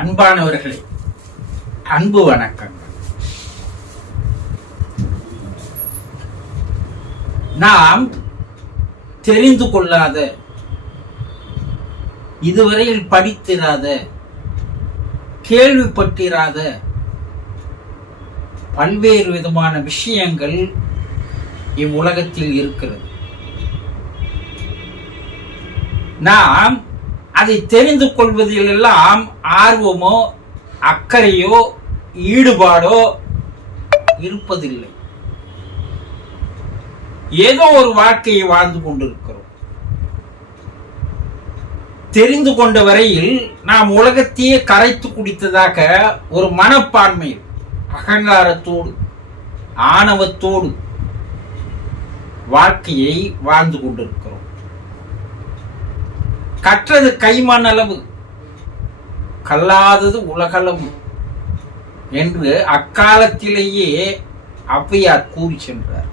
அன்பானவர்களே அன்பு வணக்கங்கள். நாம் தெரிந்து கொள்ளாத இதுவரையில் படித்திராத கேள்விப்பட்டிராத பல்வேறு விதமான விஷயங்கள் இவ்வுலகத்தில் இருக்கிறது. நாம் அதை தெரிந்து கொள்வதிலெல்லாம் ஆர்வமோ அக்கறையோ ஈடுபாடோ இருப்பதில்லை. ஏதோ ஒரு வாழ்க்கையை வாழ்ந்து கொண்டிருக்கிறோம். தெரிந்து கொண்ட வரையில் நாம் உலகத்தையே கரைத்து குடித்ததாக ஒரு மனப்பான்மை அகங்காரத்தோடு ஆணவத்தோடு வாழ்க்கையை வாழ்ந்து கொண்டிருக்கிறோம். கற்றது கைமண் அளவு கல்லாதது உலகளவு என்று அக்காலத்திலேயே ஔவையார் கூறி சென்றார்.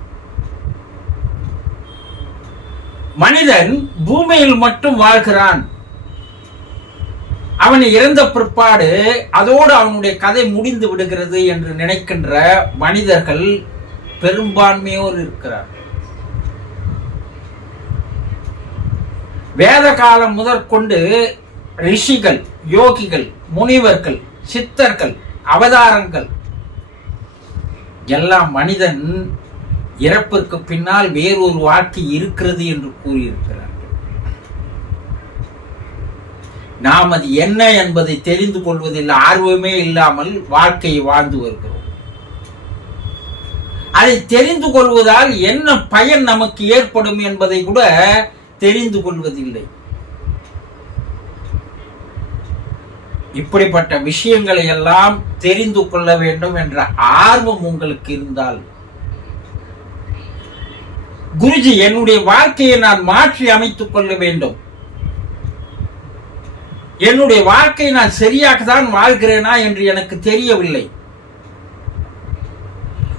மனிதன் பூமியில் மட்டும் வாழ்கிறான். அவன் இறந்த பிற்பாடு அதோடு அவனுடைய கதை முடிந்து விடுகிறது என்று நினைக்கின்ற மனிதர்கள் பெரும்பான்மையோர் இருக்கிறார் வேத காலம் முதற்கொண்டு ரிஷிகள் யோகிகள் முனிவர்கள் சித்தர்கள் அவதாரங்கள் எல்லாம் மனிதன் இறப்பிற்கு பின்னால் வேறொரு வாழ்க்கை இருக்கிறது என்று கூறியிருக்கிறார்கள். நாம் அது என்ன என்பதை தெரிந்து கொள்வதில் ஆர்வமே இல்லாமல் வாழ்க்கையை வாழ்ந்து வருகிறோம். அதை தெரிந்து கொள்வதால் என்ன பயன் நமக்கு ஏற்படும் என்பதை கூட தெரிந்து கொள்வதில்லை. இப்படிப்பட்ட விஷயங்களை எல்லாம் தெரிந்து கொள்ள வேண்டும் என்ற ஆர்வம் உங்களுக்கு இருந்தால் குருஜி என்னுடைய வாழ்க்கையை நான் மாற்றி அமைத்துக் கொள்ள வேண்டும். என்னுடைய வாழ்க்கையை நான் சரியாக தான் வாழ்கிறேனா என்று எனக்கு தெரியவில்லை.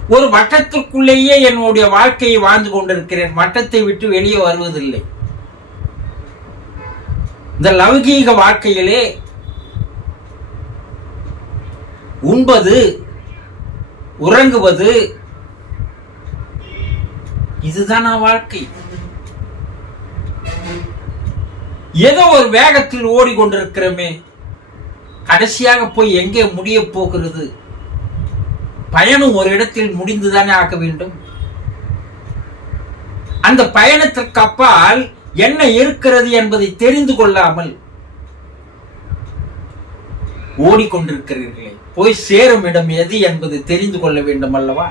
ஒரு வட்டத்திற்குள்ளேயே என்னுடைய வாழ்க்கையை வாழ்ந்து கொண்டிருக்கிறேன். வட்டத்தை விட்டு வெளியே வருவதில்லை. இந்த லௌகீக வாழ்க்கையிலே உண்பது உறங்குவது இதுதான் வாழ்க்கை? ஏதோ ஒரு வேகத்தில் ஓடிக்கொண்டிருக்கிறோமே. கடைசியாக போய் எங்கே முடிய போகிறது? பயணம் ஒரு இடத்தில் முடிந்துதானே ஆக வேண்டும்? அந்த பயணத்திற்கு அப்பால் என்ன இருக்கிறது என்பதை தெரிந்து கொள்ளாமல் ஓடிக்கொண்டிருக்கிறீர்களே. போய் சேரும் இடம் எது என்பது தெரிந்து கொள்ள வேண்டும் அல்லவா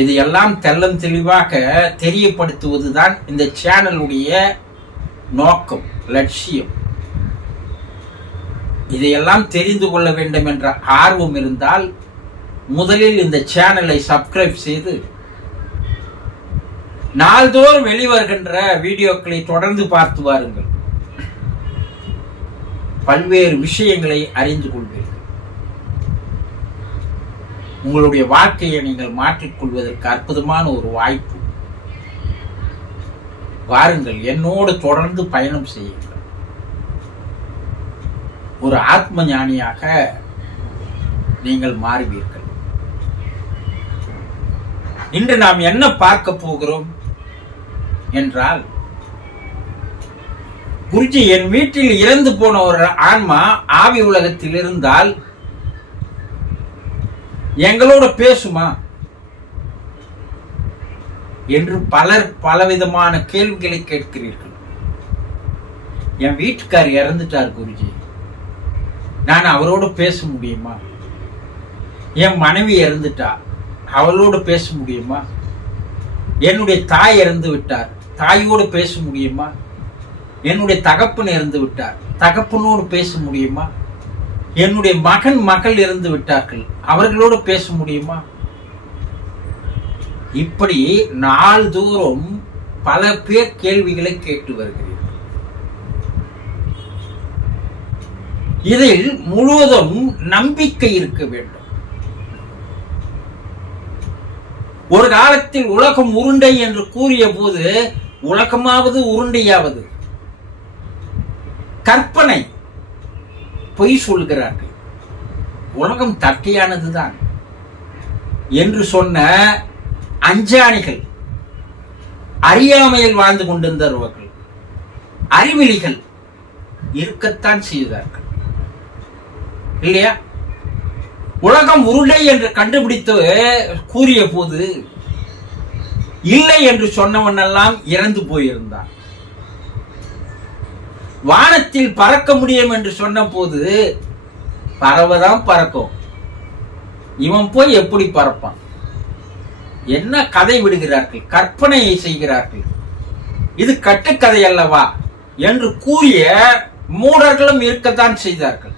இது எல்லாம் தெல்லம் தெளிவாக தெரியப்படுத்துவதுதான் இந்த சேனலுடைய நோக்கம் லட்சியம். இதையெல்லாம் தெரிந்து கொள்ள வேண்டும் என்ற ஆர்வம் இருந்தால் முதலில் இந்த சேனலை சப்ஸ்கிரைப் செய்து நாள்தோறும் வெளிவருகின்ற வீடியோக்களை தொடர்ந்து பார்த்து வாருங்கள். பல்வேறு விஷயங்களை அறிந்து கொள்வீர்கள். உங்களுடைய வாழ்க்கையை நீங்கள் மாற்றிக்கொள்வதற்கு அற்புதமான ஒரு வாய்ப்பு. வாருங்கள் என்னோடு தொடர்ந்து பயணம் செய்யுங்கள். ஒரு ஆத்ம ஞானியாக நீங்கள் மாறுவீர்கள். இன்று நாம் என்ன பார்க்க போகிறோம்? என்றால் குருஜி என் வீட்டில் இறந்து போன ஒரு ஆன்மா ஆவி உலகத்தில் இருந்தால் எங்களோட பேசுமா? என்று பலர் பலவிதமான கேள்விகளை கேட்கிறீர்கள். என் வீட்டுக்கார் இறந்துட்டார் குருஜி. நான் அவரோடு பேச முடியுமா? என் மனைவி இறந்துட்டா அவளோடு பேச முடியுமா? என்னுடைய தாய் இறந்து விட்டார் தாயோடு பேச முடியுமா? என்னுடைய தகப்பன் இறந்து விட்டார். தகப்பனோடு பேச முடியுமா? என்னுடைய மகன் மகள் இறந்து விட்டார்கள். அவர்களோடு பேச முடியுமா? இப்படி நாள் தூரம் பல பேர் கேள்விகளை கேட்டு வருகிறீர்கள் இதில் முழுவதும் நம்பிக்கை இருக்க வேண்டும். ஒரு காலத்தில் உலகம் உருண்டை என்று கூறிய போது உலகமாவது உருண்டையாவது. கற்பனை பொய் சொல்கிறார்கள். உலகம் தட்டையானதுதான் என்று சொன்ன அஞ்சாணிகள் அறியாமையில் வாழ்ந்து கொண்டிருந்தவர்கள் அறிவிலிகள் இருக்கத்தான் செய்தார்கள். இல்லையா? உலகம் உருளை என்று கண்டுபிடித்து கூறிய போது இல்லை என்று சொன்னவனெல்லாம் இறந்து போயிருந்தான். வானத்தில் பறக்க முடியும் என்று சொன்ன போது பறவைதான் பறக்கும். இவன் போய் எப்படி பறப்பான்? என்ன கதை விடுகிறார்கள்? கற்பனையை செய்கிறார்கள். இது கட்டுக்கதை அல்லவா? என்று கூறிய மூடர்களும் இருக்கத்தான் செய்தார்கள்.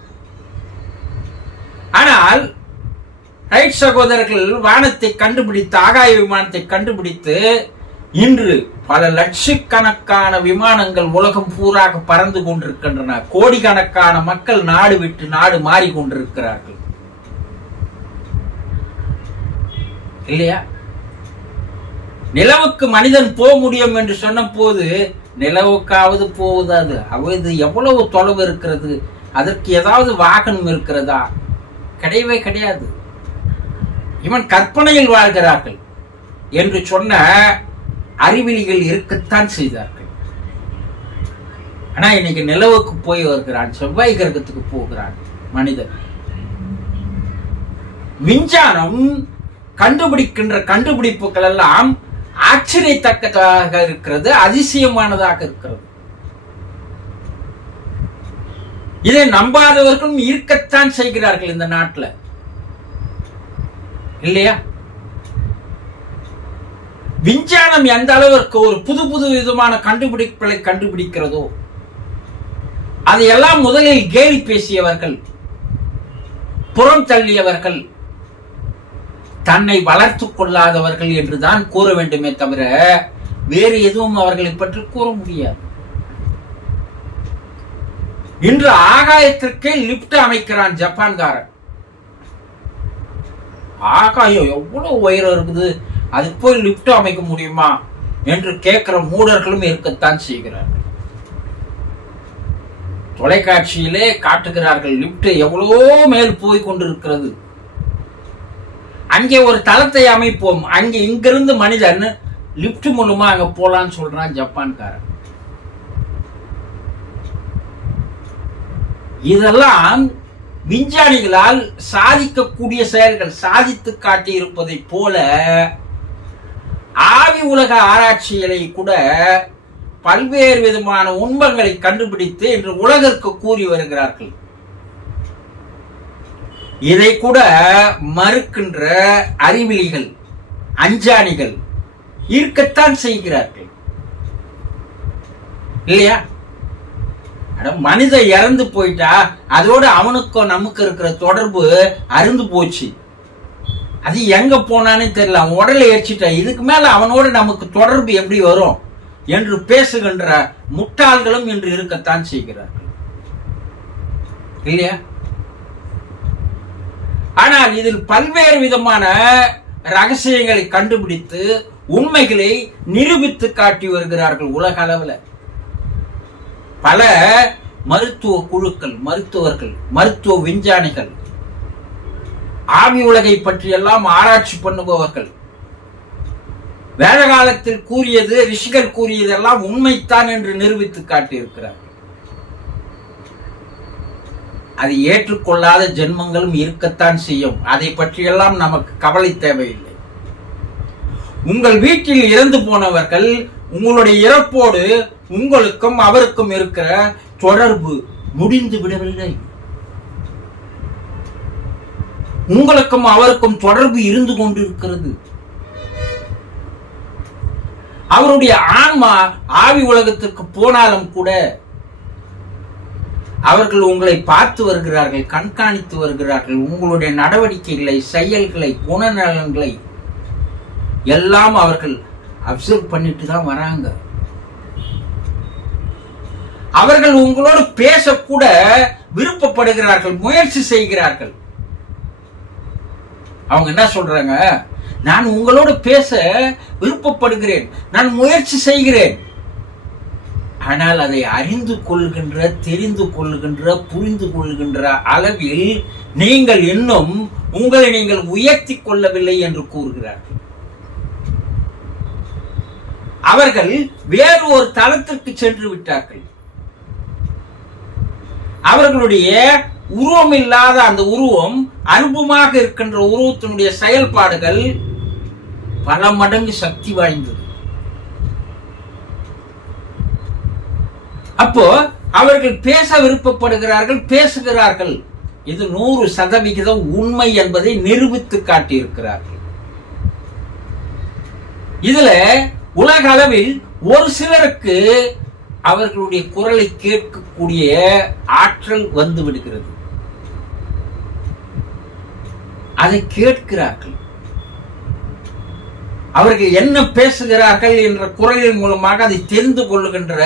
ஆனால் ரைட் சகோதரர்கள் வானத்தை கண்டுபிடித்து ஆகாய விமானத்தை கண்டுபிடித்து இன்று பல லட்சக்கணக்கான விமானங்கள் உலகம் பூராக பறந்து கொண்டிருக்கின்றன. கோடிக்கணக்கான மக்கள் நாடு விட்டு நாடு மாறி கொண்டிருக்கிறார்கள். இல்லையா? நிலவுக்கு மனிதன் போக முடியும் என்று சொன்ன போது நிலவுக்காவது போகுது அது அவது எவ்வளவு தொலைவு இருக்கிறது? அதற்கு ஏதாவது வாகனம் இருக்கிறதா? கிடையவே கிடையாது. இவன் கற்பனையில் வாழ்கிறார்கள் என்று சொன்ன அறிவிலிகள் இருக்கத்தான் செய்தார்கள். ஆனா இன்னைக்கு நிலவுக்கு போய் வருகிறான் செவ்வாய் கிரகத்துக்கு போகிறான் மனிதன். விஞ்ஞானம் கண்டுபிடிக்கின்ற கண்டுபிடிப்புகள் எல்லாம் ஆச்சரியத்தக்கதாக இருக்கிறது அதிசயமானதாக இருக்கிறது. இதை நம்பாதவர்களும் இருக்கத்தான் செய்கிறார்கள் இந்த நாட்டில். இல்லையா? விஞ்ஞானம் எந்த அளவிற்கு ஒரு புது புது விதமான கண்டுபிடிப்புகளை கண்டுபிடிக்கிறதோ அதையெல்லாம் முதலில் கேலி பேசியவர்கள் புறம் தள்ளியவர்கள் தன்னை வளர்த்து கொள்ளாதவர்கள் என்றுதான் கூற வேண்டுமே தவிர வேறு எதுவும் அவர்களை பற்றி கூற முடியாது. இன்று ஆகாயத்திற்கே லிப்ட் அமைக்கிறான் ஜப்பான்காரன். ஆகாயம் எவ்வளவு உயரம் இருக்குது? அதுக்கு போய் லிப்ட் அமைக்க முடியுமா? என்று கேட்கிற மூடர்களும் இருக்கத்தான் செய்கிறார்கள் தொலைக்காட்சியிலே காட்டுகிறார்கள் லிப்ட் எவ்வளோ மேல் போய் கொண்டிருக்கிறது. அங்கே ஒரு தளத்தை அமைப்போம். அங்கே இங்கிருந்து மனிதன் லிப்ட் மூலமா அங்க போலான்னு சொல்றான் ஜப்பான்காரன். இதெல்லாம் விஞ்ஞானிகளால் சாதிக்கக்கூடிய செயல்கள் சாதித்து காட்டியிருப்பதை போல ஆவி உலக ஆராய்ச்சிகளை கூட பல்வேறு விதமான உண்மங்களை கண்டுபிடித்து இன்று உலகிற்கு கூறி வருகிறார்கள். இதை கூட மறுக்கின்ற அறிவிலிகள் அஞ்சானிகள் இருக்கத்தான் செய்கிறார்கள். இல்லையா? மனித இறந்து போயிட்டா அதோட அவனுக்கும் நமக்கு இருக்கிற தொடர்பு அருந்து போச்சு. அது எங்க போனான்னு தெரியல அவன் உடலை எரிச்சிட்டா இதுக்கு மேல அவனோட நமக்கு தொடர்பு எப்படி வரும்? என்று பேசுகின்ற முட்டாள்களும் இன்று இருக்கத்தான் செய்கிறார்கள். இல்லையா? ஆனால் இதில் பல்வேறு விதமான ரகசியங்களை கண்டுபிடித்து உண்மைகளை நிரூபித்து காட்டி வருகிறார்கள் உலக அளவில். பல மருத்துவ குழுக்கள் மருத்துவர்கள் மருத்துவ விஞ்ஞானிகள் ஆவி உலகை பற்றியெல்லாம் ஆராய்ச்சி பண்ணுபவர்கள். வேத காலத்தில் கூறியது ரிஷிகள் கூறியதெல்லாம் உண்மைத்தான் என்று நிரூபித்து காட்டியிருக்கிறார். அதை ஏற்றுக்கொள்ளாத ஜென்மங்களும் இருக்கத்தான் செய்யும். அதை பற்றியெல்லாம் நமக்கு கவலை தேவையில்லை. உங்கள் வீட்டில் இறந்து போனவர்கள் உங்களுடைய இறப்போடு உங்களுக்கும் அவருக்கும் இருக்கிற தொடர்பு முடிந்து விடவில்லை. உங்களுக்கும் அவருக்கும் தொடர்பு இருந்து கொண்டிருக்கிறது. அவருடைய ஆன்மா ஆவி உலகத்திற்கு போனாலும் கூட அவர்கள் உங்களை பார்த்து வருகிறார்கள் கண்காணித்து வருகிறார்கள். உங்களுடைய நடவடிக்கைகளை செயல்களை குணநலன்களை எல்லாம் அவர்கள் அப்சர்வ் பண்ணிட்டு தான் வராங்க. அவர்கள் உங்களோடு பேசக்கூட விருப்பப்படுகிறார்கள் முயற்சி செய்கிறார்கள். அவங்க என்ன சொல்றாங்க? நான் உங்களோடு பேச விருப்பப்படுகிறேன் நான் முயற்சி செய்கிறேன். ஆனால் அதை அறிந்து கொள்கின்ற தெரிந்து கொள்கின்ற புரிந்து கொள்கின்ற அளவில் நீங்கள் இன்னும் உங்களை நீங்கள் உயர்த்தி கொள்ளவில்லை என்று கூறுகிறார்கள். அவர்கள் வேறு ஒரு தளத்திற்கு சென்று விட்டார்கள். அவர்களுடைய உருவம் இல்லாத அந்த உருவம் அனுபவமாக இருக்கின்ற உருவத்தினுடைய செயல்பாடுகள் பல மடங்கு சக்தி வாய்ந்தது. அப்போ அவர்கள் பேச விருப்பப்படுகிறார்கள் பேசுகிறார்கள். இது நூறு சதவிகிதம் உண்மை என்பதை நிரூபித்து காட்டியிருக்கிறார்கள். இதுல உலக அளவில் ஒரு சிலருக்கு அவர்களுடைய குரலை கேட்கக்கூடிய ஆற்றல் வந்து விடுகிறது. அதை கேட்கிறார்கள். அவர்கள் என்ன பேசுகிறார்கள் என்ற குரலின் மூலமாக அதை தெரிந்து கொள்ளுகின்ற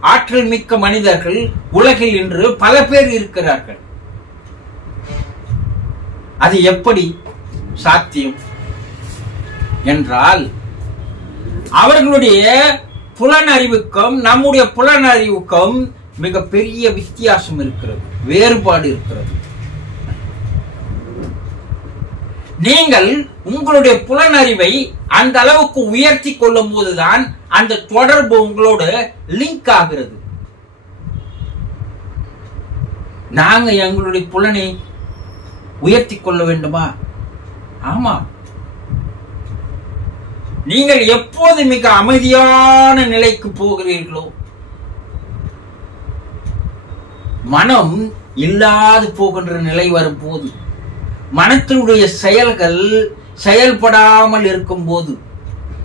ஆற்றல் மிக்க மனிதர்கள் உலகில் இன்று பல பேர் இருக்கிறார்கள். அது எப்படி சாத்தியம்? என்றால் அவர்களுடைய புலனறிவுக்கும் நம்முடைய புலனறிவுக்கும் மிகப்பெரிய வித்தியாசம் இருக்கிறது வேறுபாடு இருக்கிறது. நீங்கள் உங்களுடைய புலனறிவை அந்த அளவுக்கு உயர்த்தி கொள்ளும் போதுதான் அந்த தொடர்பு உங்களோட லிங்க் ஆகிறது. நாங்க எங்களுடைய புலனை உயர்த்தி கொள்ள வேண்டுமா? ஆமா நீங்கள் எப்போது மிக அமைதியான நிலைக்கு போகிறீர்களோ? மனம் இல்லாது போகின்ற நிலை வரும்போது மனத்தினுடைய செயல்கள் செயல்படாமல் இருக்கும்போது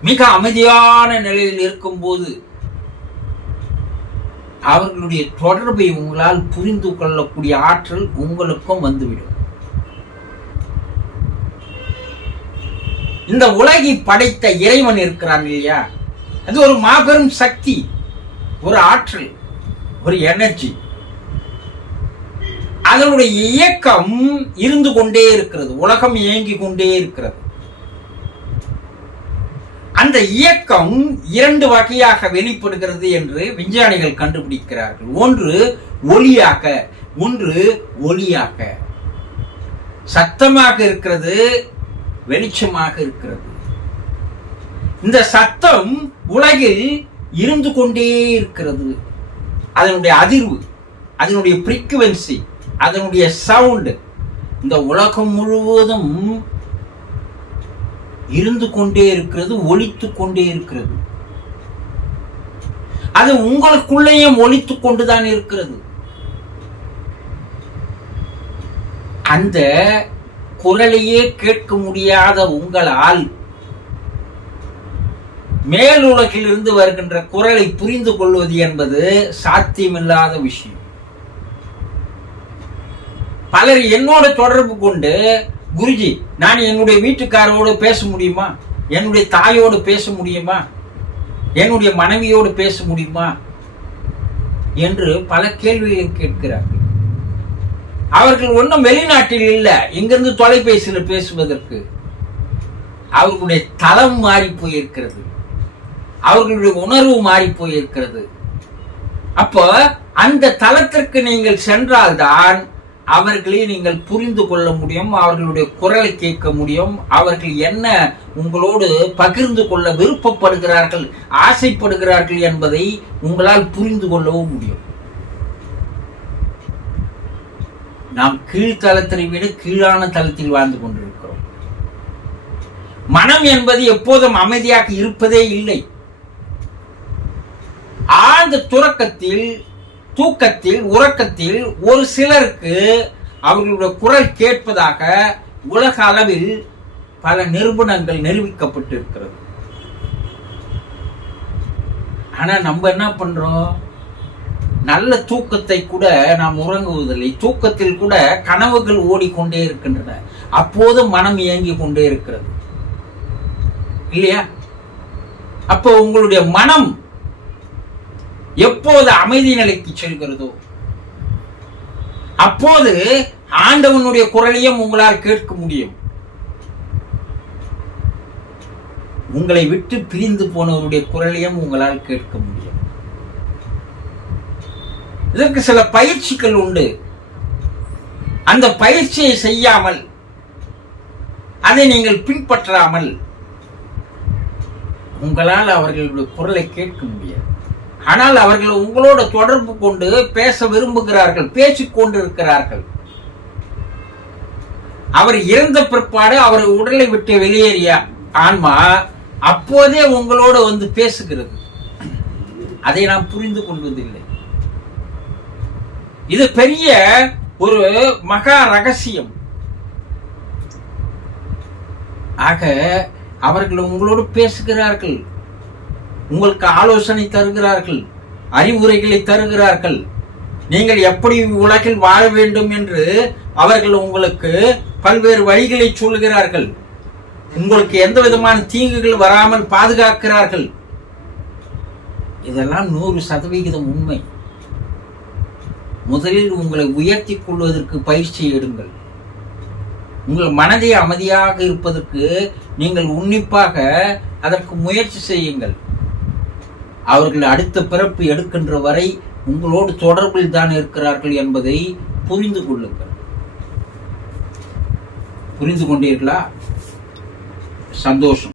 மிக அமைதியான நிலையில் இருக்கும்போது அவர்களுடைய தொடர்பை உங்களால் புரிந்து கொள்ளக்கூடிய ஆற்றல் உங்களுக்கும் வந்துவிடும். இந்த உலகை படைத்த இறைவன் இருக்கிறான் இல்லையா? அது ஒரு மாபெரும் சக்தி ஒரு ஆற்றல் ஒரு எனர்ஜி அதனுடைய இயக்கம் இருந்து கொண்டே இருக்கிறது உலகம் இயங்கி கொண்டே இருக்கிறது. அந்த இயக்கம் இரண்டு வகையாக வெளிப்படுகிறது என்று விஞ்ஞானிகள் கண்டுபிடிக்கிறார்கள். ஒன்று ஒளியாக ஒன்று ஒளியாக. சத்தமாக இருக்கிறது வெளிச்சமாக இருக்கிறது. இந்த சத்தம் உலகில் இருந்து கொண்டே இருக்கிறது. அதனுடைய அதிர்வு அதனுடைய ஃப்ரீக்குவென்சி அதனுடைய சவுண்ட் இந்த உலகம் முழுவதும் இருந்து கொண்டே இருக்கிறது ஒழித்து கொண்டே இருக்கிறது. அது உங்களுக்குள்ளேயும் ஒழித்து கொண்டுதான் இருக்கிறது. அந்த குரலையே கேட்க முடியாத உங்களால் மேலுலகிலிருந்து வருகின்ற குரலை புரிந்து கொள்வது என்பது சாத்தியமில்லாத விஷயம். பலர் என்னோட தொடர்பு கொண்டு குருஜி நான் என்னுடைய வீட்டுக்காரோடு பேச முடியுமா? என்னுடைய தாயோடு பேச முடியுமா? என்னுடைய மனைவியோடு பேச முடியுமா? என்று பல கேள்விகளை கேட்கிறார்கள். அவர்கள் ஒன்றும் வெளிநாட்டில் இல்லை. இங்கிருந்து தொலைபேசியில் பேசுவதற்கு அவர்களுடைய தளம் மாறி போயிருக்கிறது அவர்களுடைய உணர்வு மாறி போயிருக்கிறது அப்போ அந்த தளத்திற்கு நீங்கள் சென்றால்தான் அவர்களை நீங்கள் புரிந்து கொள்ள முடியும் அவர்களுடைய குரலை கேட்க முடியும் அவர்கள் என்ன உங்களோடு பகிர்ந்து கொள்ள விருப்பப்படுகிறார்கள் ஆசைப்படுகிறார்கள் என்பதை உங்களால் புரிந்து கொள்ளவும் முடியும். நாம் கீழ்த்தளத்தை விட கீழான தளத்தில் வாழ்ந்து கொண்டிருக்கிறோம். மனம் என்பது எப்போதும் அமைதியாக இருப்பதே இல்லை. ஆழ்ந்த துறக்கத்தில் தூக்கத்தில் உறக்கத்தில் ஒரு சிலருக்கு அவர்களுடைய குரல் கேட்பதாக உலக அளவில் பல நிறுவனங்கள் நிரூபிக்கப்பட்டிருக்கிறது. ஆனா நம்ம என்ன பண்றோம்? நல்ல தூக்கத்தை கூட நாம் உறங்குவதில்லை. தூக்கத்தில் கூட கனவுகள் ஓடிக்கொண்டே இருக்கின்றன. அப்போது மனம் இயங்கி கொண்டே இருக்கிறது. இல்லையா? அப்போ உங்களுடைய மனம் எப்போது அமைதி நிலைக்கு செல்கிறதோ அப்போது ஆண்டவனுடைய குரலையும் உங்களால் கேட்க முடியும். உங்களை விட்டு பிரிந்து போனவருடைய குரலையும் உங்களால் கேட்க முடியும். இதற்கு சில பயிற்சிகள் உண்டு. அந்த பயிற்சியை செய்யாமல் அதை நீங்கள் பின்பற்றாமல் உங்களால் அவர்களுடைய குரலை கேட்க முடியாது. ஆனால் அவர்கள் உங்களோட தொடர்பு கொண்டு பேச விரும்புகிறார்கள் பேசிக்கொண்டிருக்கிறார்கள் அவர் இறந்த பிற்பாடு அவர் உடலை விட்டு வெளியேறிய ஆன்மா அப்போதே உங்களோட வந்து பேசுகிறது. அதை நாம் புரிந்து கொள்வதில்லை. இது பெரிய ஒரு மகா ரகசியம். ஆக அவர்கள் உங்களோடு பேசுகிறார்கள். உங்களுக்கு ஆலோசனை தருகிறார்கள். அறிவுரைகளை தருகிறார்கள். நீங்கள் எப்படி உலகில் வாழ வேண்டும் என்று அவர்கள் உங்களுக்கு பல்வேறு வழிகளை சொல்கிறார்கள் உங்களுக்கு எந்த விதமான தீங்குகள் வராமல் பாதுகாக்கிறார்கள். இதெல்லாம் நூறு சதவிகிதம் உண்மை. முதலில் உங்களை உயர்த்தி கொள்வதற்கு பயிற்சி எடுங்கள். உங்கள் மனதை அமைதியாக இருப்பதற்கு நீங்கள் உன்னிப்பாக அதற்கு முயற்சி செய்யுங்கள். அவர்கள் அடுத்த பிறப்பு எடுக்கின்ற வரை உங்களோடு தொடர்பில் தான் இருக்கிறார்கள் என்பதை புரிந்து கொள்ளுங்கள். புரிந்து கொண்டீர்களா? சந்தோஷம்.